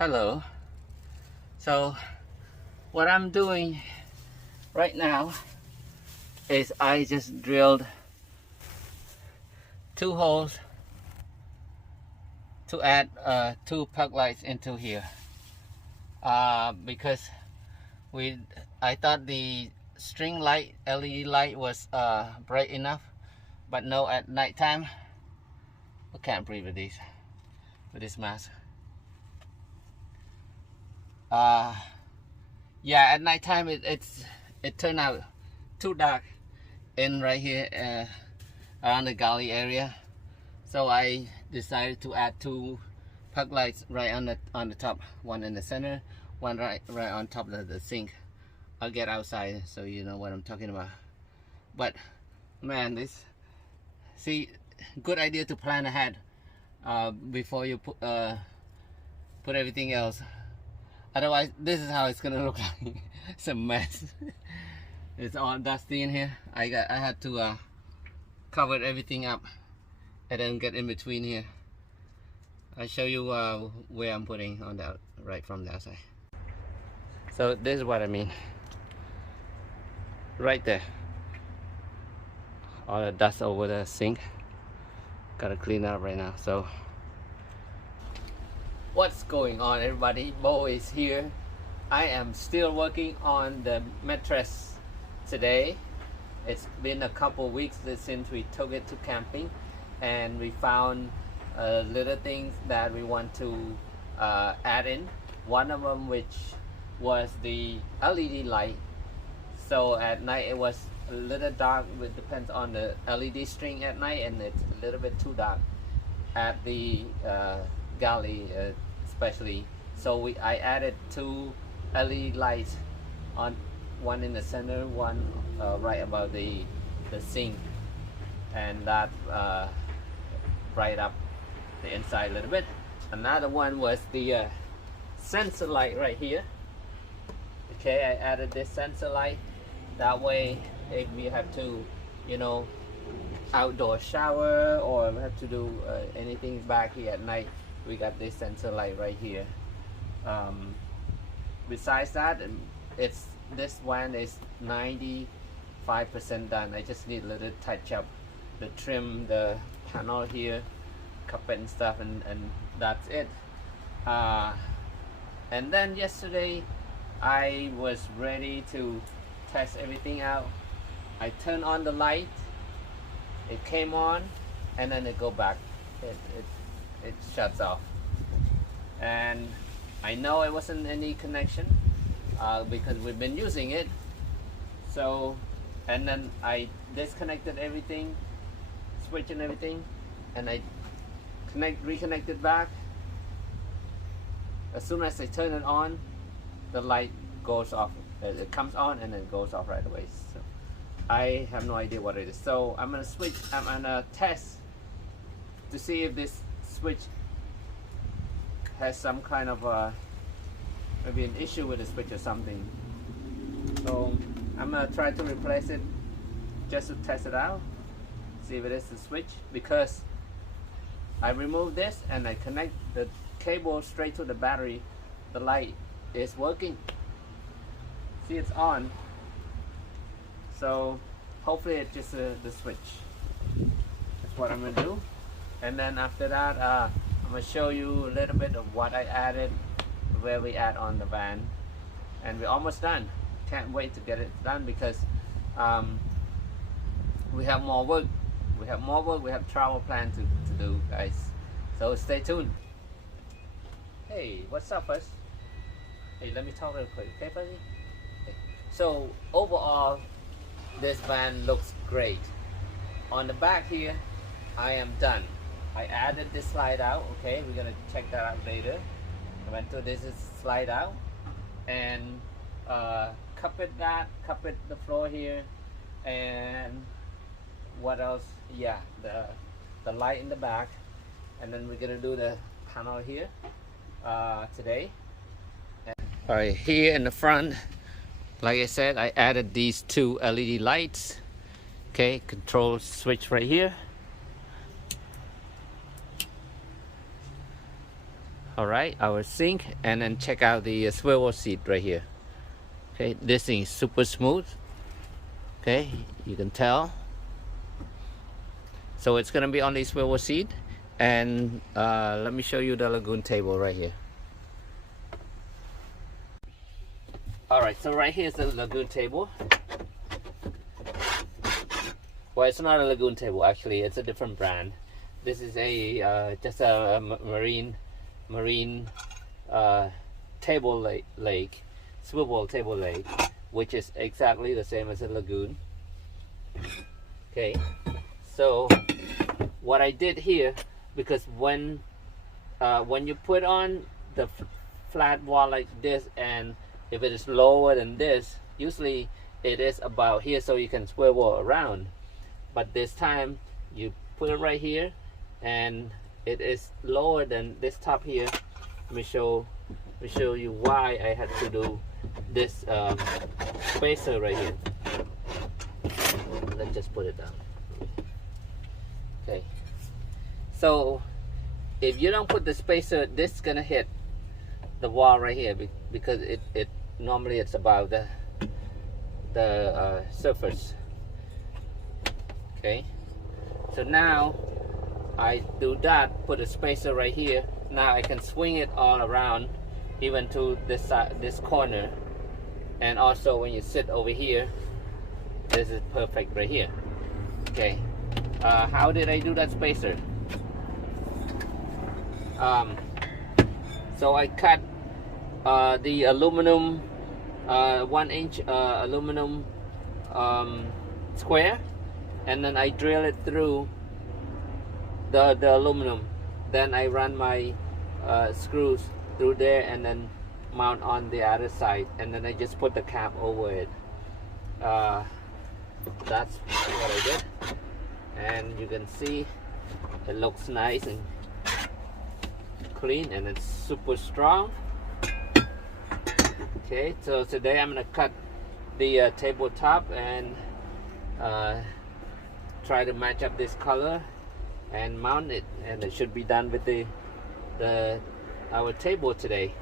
Hello. So what I'm doing right now is I just drilled 2 holes to add 2 puck lights into here because I thought the string light LED light was bright enough, but no, at nighttime I can't breathe with this mask. Yeah, at nighttime it turned out too dark in right here around the Galley area, so I decided to add 2 puck lights right on the top, one in the center, one right on top of the sink. I'll get outside so you know what I'm talking about. But man, good idea to plan ahead before you put everything else. Otherwise, this is how it's gonna look like. It's a mess. It's all dusty in here. I had to cover everything up and then get in between here. I'll show you where I'm putting on the right from the outside. So this is what I mean. Right there. All the dust over the sink. Gotta clean up right now. So what's going on, everybody? Bo is here. I am still working on the Metris today. It's been a couple weeks since we took it to camping, and we found little things that we want to add in. One of them which was the LED light. So at night it was a little dark. It depends on the LED string at night, and it's a little bit too dark at the Galley especially. So I added 2 LED lights, on one in the center, one right above the sink, and that bright up the inside a little bit. Another one was the sensor light right here. Okay, I added this sensor light. That way, if we have to, outdoor shower or we have to do anything back here at night, we got this sensor light right here. Besides that, this one is 95% done. I just need a little touch up, the trim, the panel here, carpet and stuff, and that's it. And then yesterday I was ready to test everything out. I turned on the light, it came on, and then it go back. It shuts off, and I know it wasn't any connection because we've been using it. So, and then I disconnected everything, switch and everything, and I reconnected back. As soon as I turn it on, the light goes off. It comes on and then goes off right away. So I have no idea what it is. So I'm gonna test to see if this switch has some kind of maybe an issue with the switch or something. So I'm gonna try to replace it just to test it out, see if it is the switch, because I remove this and I connect the cable straight to the battery. The light is working. See, it's on. So hopefully it's just the switch. That's what I'm gonna do. And then after that, I'm gonna show you a little bit of what I added, where we add on the van, and we're almost done. Can't wait to get it done because we have more work. We have travel plan to do, guys. So stay tuned. Hey, what's up, first? Hey, let me talk real quick, okay, buddy? Okay. So overall, this van looks great. On the back here, I am done. I added this slide out. Okay, we're gonna check that out later. I went to this slide out and carpet the floor here, and what else? Yeah, the light in the back, and then we're gonna do the panel here today. All right, here in the front, like I said, I added these 2 LED lights. Okay, control switch right here. All right, our sink, and then check out the swivel seat right here. Okay, this thing is super smooth. Okay, you can tell. So it's gonna be on the swivel seat, and let me show you the lagoon table right here. All right, so right here is the lagoon table. Well, it's not a lagoon table actually. It's a different brand. This is a just a marine table leg, swivel table leg, which is exactly the same as a lagoon. Okay, so what I did here, because when you put on the flat wall like this, and if it is lower than this, usually it is about here, so you can swivel around. But this time you put it right here, and it is lower than this top here. Let me show you why I had to do this spacer right here. Let's just put it down. Okay, so if you don't put the spacer, this is gonna hit the wall right here, because it normally it's about the surface. Okay, so now I do that, put a spacer right here. Now I can swing it all around, even to this side, this corner, and also when you sit over here, this is perfect right here. Okay, how did I do that spacer? So I cut the aluminum 1-inch aluminum square, and then I drill it through the aluminum. Then I run my screws through there and then mount on the other side, and then I just put the cap over it. That's what I did, and you can see it looks nice and clean, and it's super strong. Okay, so today I'm gonna cut the tabletop and try to match up this color and mount it, and it should be done with our table today.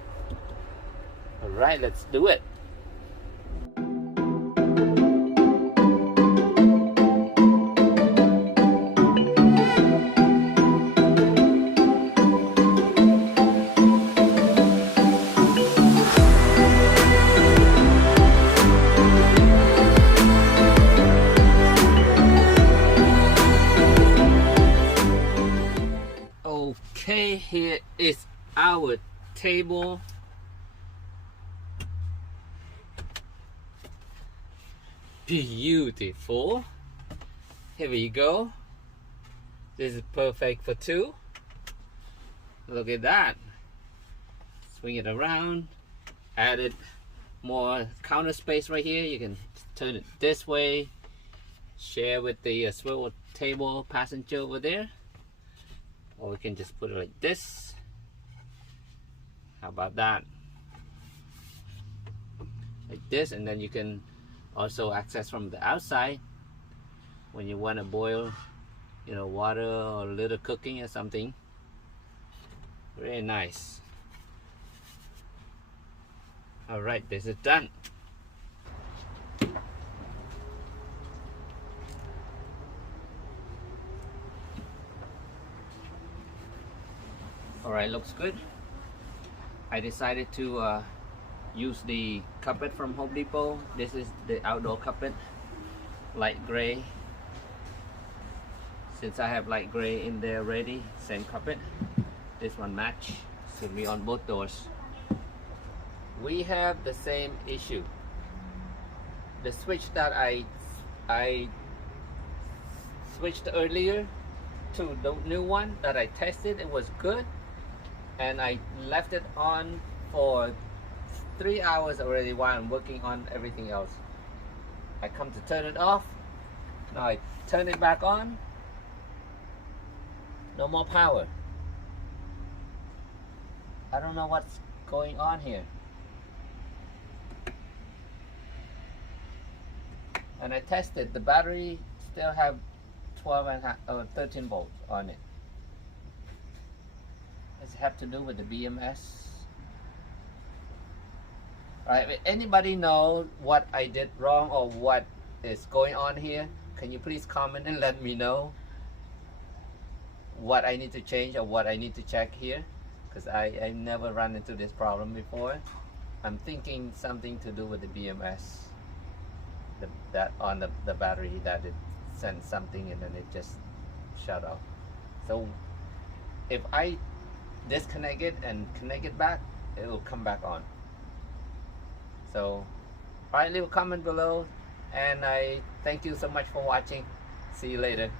All right, let's do it. Okay, here is our table. Beautiful. Here we go. This is perfect for two. Look at that. Swing it around. Added more counter space right here. You can turn it this way. Share with the swivel table passenger over there. Or we can just put it like this. How about that? Like this, and then you can also access from the outside when you want to boil, you know, water or a little cooking or something. Very nice. All right, this is done. All right, looks good. I decided to use the carpet from Home Depot. This is the outdoor carpet, light gray. Since I have light gray in there already, same carpet. This one match, should be on both doors. We have the same issue. The switch that I switched earlier to the new one that I tested, it was good. And I left it on for 3 hours already while I'm working on everything else. I come to turn it off. Now I turn it back on. No more power. I don't know what's going on here. And I tested, the battery still have 12 and 13 volts on it. Does it have to do with the BMS? Alright, anybody know what I did wrong or what is going on here? Can you please comment and let me know what I need to change or what I need to check here? Because I never run into this problem before. I'm thinking something to do with the BMS. That on the battery, that it sends something and then it just shut off. So if I disconnect it and connect it back, it will come back on. So alright, leave a comment below, and I thank you so much for watching. See you later.